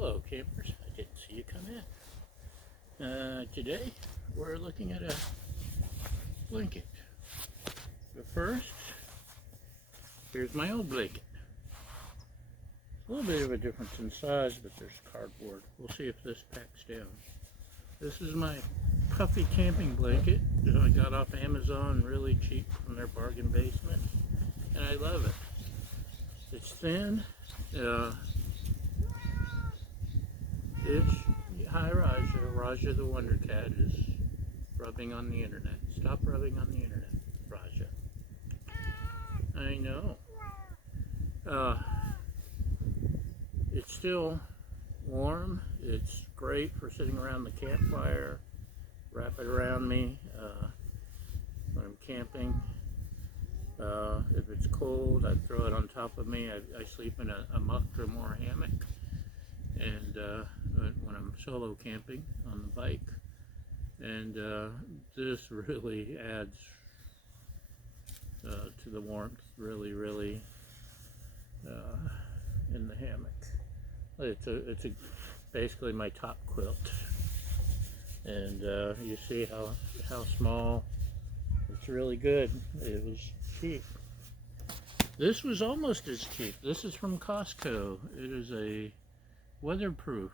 Hello campers, I didn't see you come in. Today we're looking at a blanket. But first, here's my old blanket. It's a little bit of a difference in size, but there's cardboard. We'll see if this packs down. This is my puffy camping blanket that I got off Amazon really cheap from their bargain basement, and I love it. It's thin. Hi Raja. Raja the Wonder Cat is rubbing on the internet. Stop rubbing on the internet, Raja. I know. It's still warm. It's great for sitting around the campfire. Wrap it around me when I'm camping. If it's cold, I throw it on top of me. I sleep in a muck or more hammock. And when I'm solo camping on the bike, and this really adds to the warmth, really in the hammock. It's basically my top quilt, and you see how small. It's really good. It was cheap. This was almost as cheap. This is from Costco. It is a Weatherproof,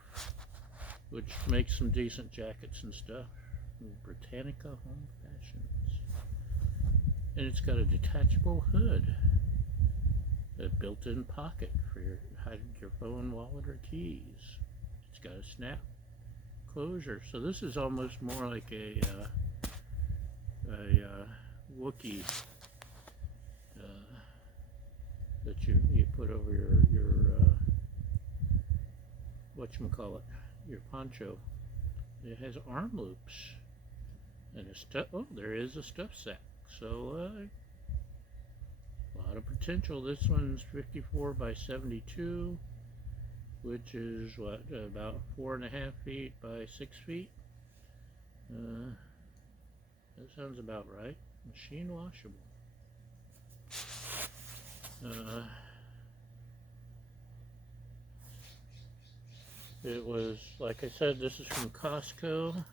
which makes some decent jackets and stuff. Britannica Home Fashions. And it's got a detachable hood, a built-in pocket for hiding your phone, wallet, or keys. It's got a snap closure. So this is almost more like a Wookiee that you put over your whatchamacallit, your poncho. It has arm loops and a stuff. Oh, there is a stuff sack. So a lot of potential. This one's 54 by 72, which is what, about 4.5 feet by 6 feet. That sounds about right. Machine washable. It was, like I said, this is from Costco.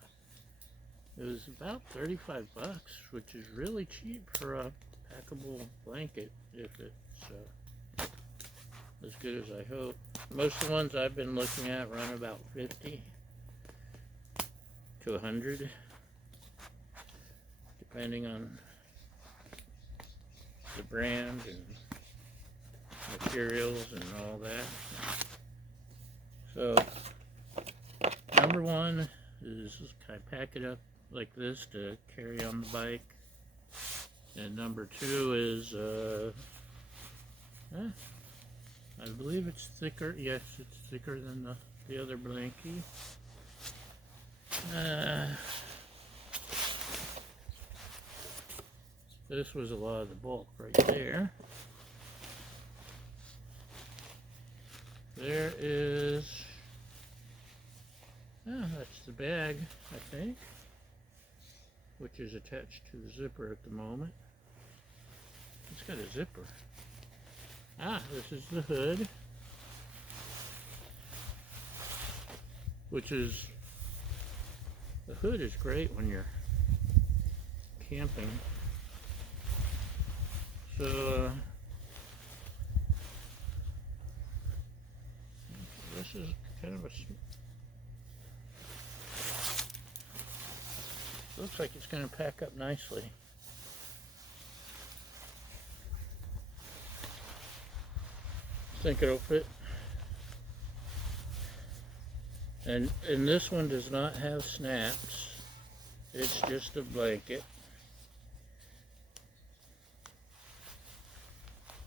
It was about 35 bucks, which is really cheap for a packable blanket, if it's as good as I hope. Most of the ones I've been looking at run about 50 to 100, depending on the brand and materials and all that. So, number one is kind of pack it up like this to carry on the bike. And number two is, I believe it's thicker. Yes, it's thicker than the other blankie. This was a lot of the bulk right there. There is, that's the bag, I think, which is attached to the zipper at the moment. It's got a zipper. This is the hood, which is, the hood is great when you're camping. So, this is kind of looks like it's going to pack up nicely. I think it'll fit. And this one does not have snaps. It's just a blanket.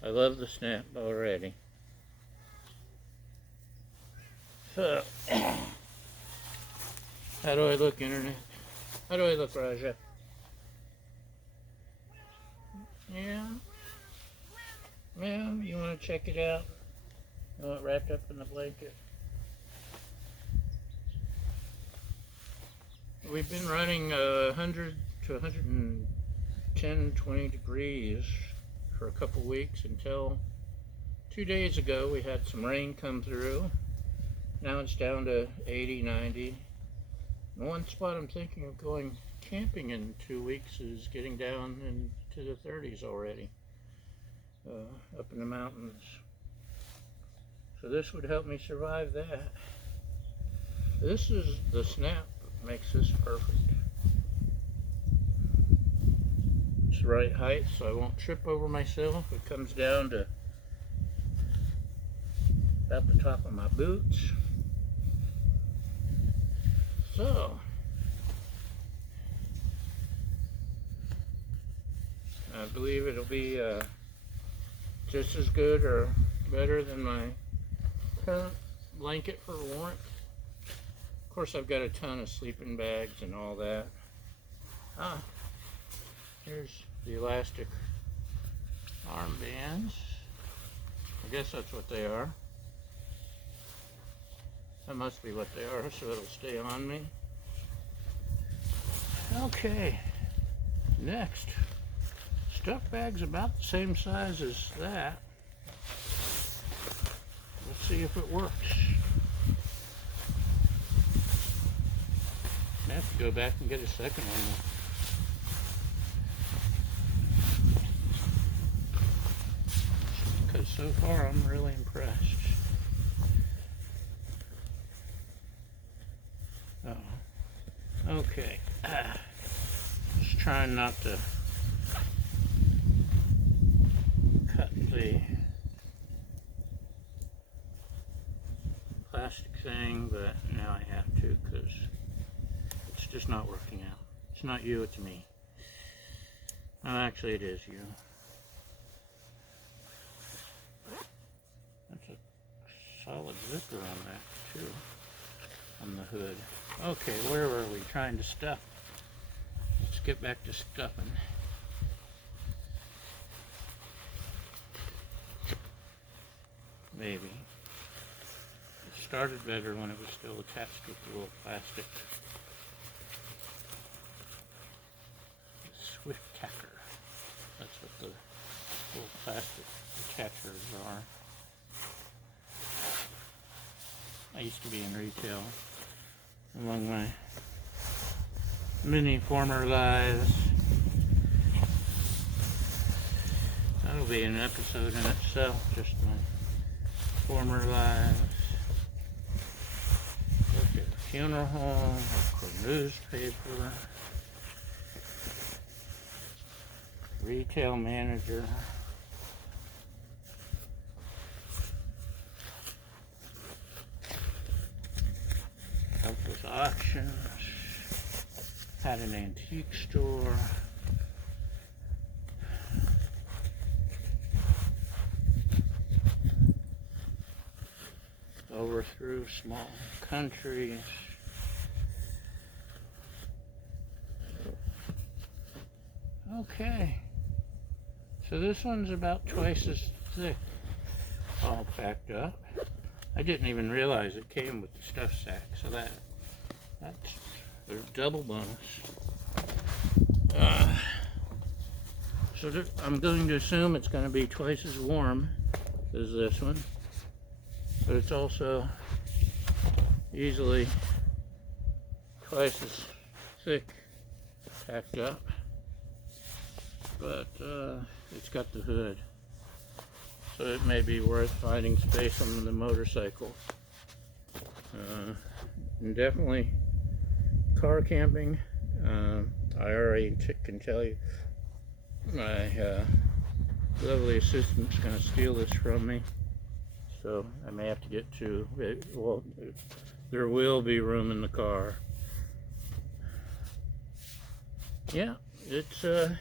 I love the snap already. So, how do I look, internet? How do I look, Raja? Yeah? Yeah, you want to check it out? You want it wrapped up in the blanket? We've been running 100 to 110, 20 degrees for a couple weeks until 2 days ago we had some rain come through Now it's down to 80, 90. And one spot I'm thinking of going camping in 2 weeks is getting down into the 30s already, up in the mountains. So this would help me survive that. This is the snap that makes this perfect. It's the right height so I won't trip over myself. It comes down to about the top of my boots. So, I believe it'll be just as good or better than my current blanket for warmth. Of course, I've got a ton of sleeping bags and all that. Here's the elastic armbands. I guess that's what they are. That must be what they are, so it'll stay on me. Okay, next. Stuff bag's about the same size as that. Let's see if it works. I have to go back and get a second one. Because so far I'm really impressed. Okay, just trying not to cut the plastic thing, but now I have to because it's just not working out. It's not you, it's me. Oh, actually it is you. That's a solid zipper on that too, on the hood. Okay, where were we trying to stuff? Let's get back to stuffing. Maybe. It started better when it was still attached with the little plastic. Swift tacker. That's what the little plastic attachers are. I used to be in retail among my many former lives. That'll be an episode in itself, just my former lives. Worked at a funeral home, worked for a newspaper, retail manager. Helped with auctions, had an antique store, overthrew small countries, okay, so this one's about twice as thick, all packed up. I didn't even realize it came with the stuff sack, so that's a double bonus. So I'm going to assume it's going to be twice as warm as this one, but it's also easily twice as thick packed up, but it's got the hood. So it may be worth finding space on the motorcycle. And definitely car camping. I already can tell you my lovely assistant's going to steal this from me. So I may have to get two. Well, there will be room in the car. Yeah, it's you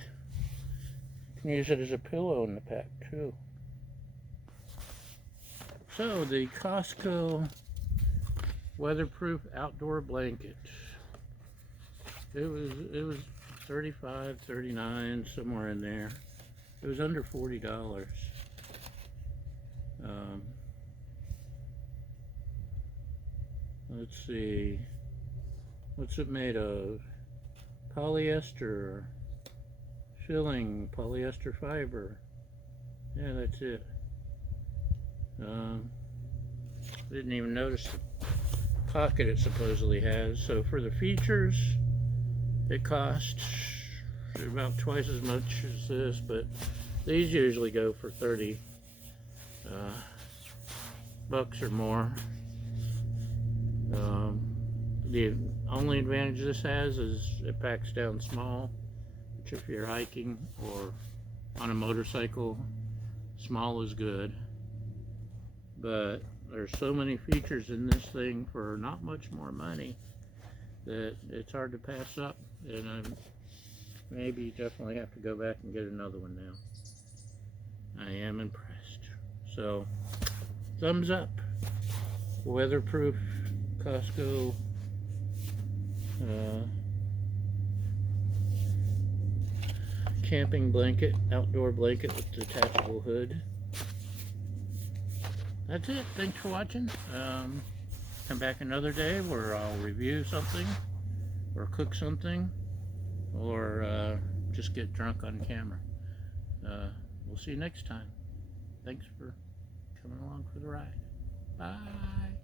can use it as a pillow in the pack too. So the Costco weatherproof outdoor blanket. It was $35, $39, somewhere in there. It was under $40. Let's see. What's it made of? Polyester, filling, polyester fiber. Yeah, that's it. Didn't even notice the pocket it supposedly has. So for the features, it costs about twice as much as this, but these usually go for 30 bucks or more. The only advantage this has is it packs down small, which if you're hiking or on a motorcycle, small is good. But there's so many features in this thing for not much more money that it's hard to pass up, and I'm maybe definitely have to go back and get another one now. I am impressed. So thumbs up. Weatherproof Costco camping blanket, outdoor blanket with detachable hood. That's it. Thanks for watching. Come back another day where I'll review something or cook something or just get drunk on camera. We'll see you next time. Thanks for coming along for the ride. Bye.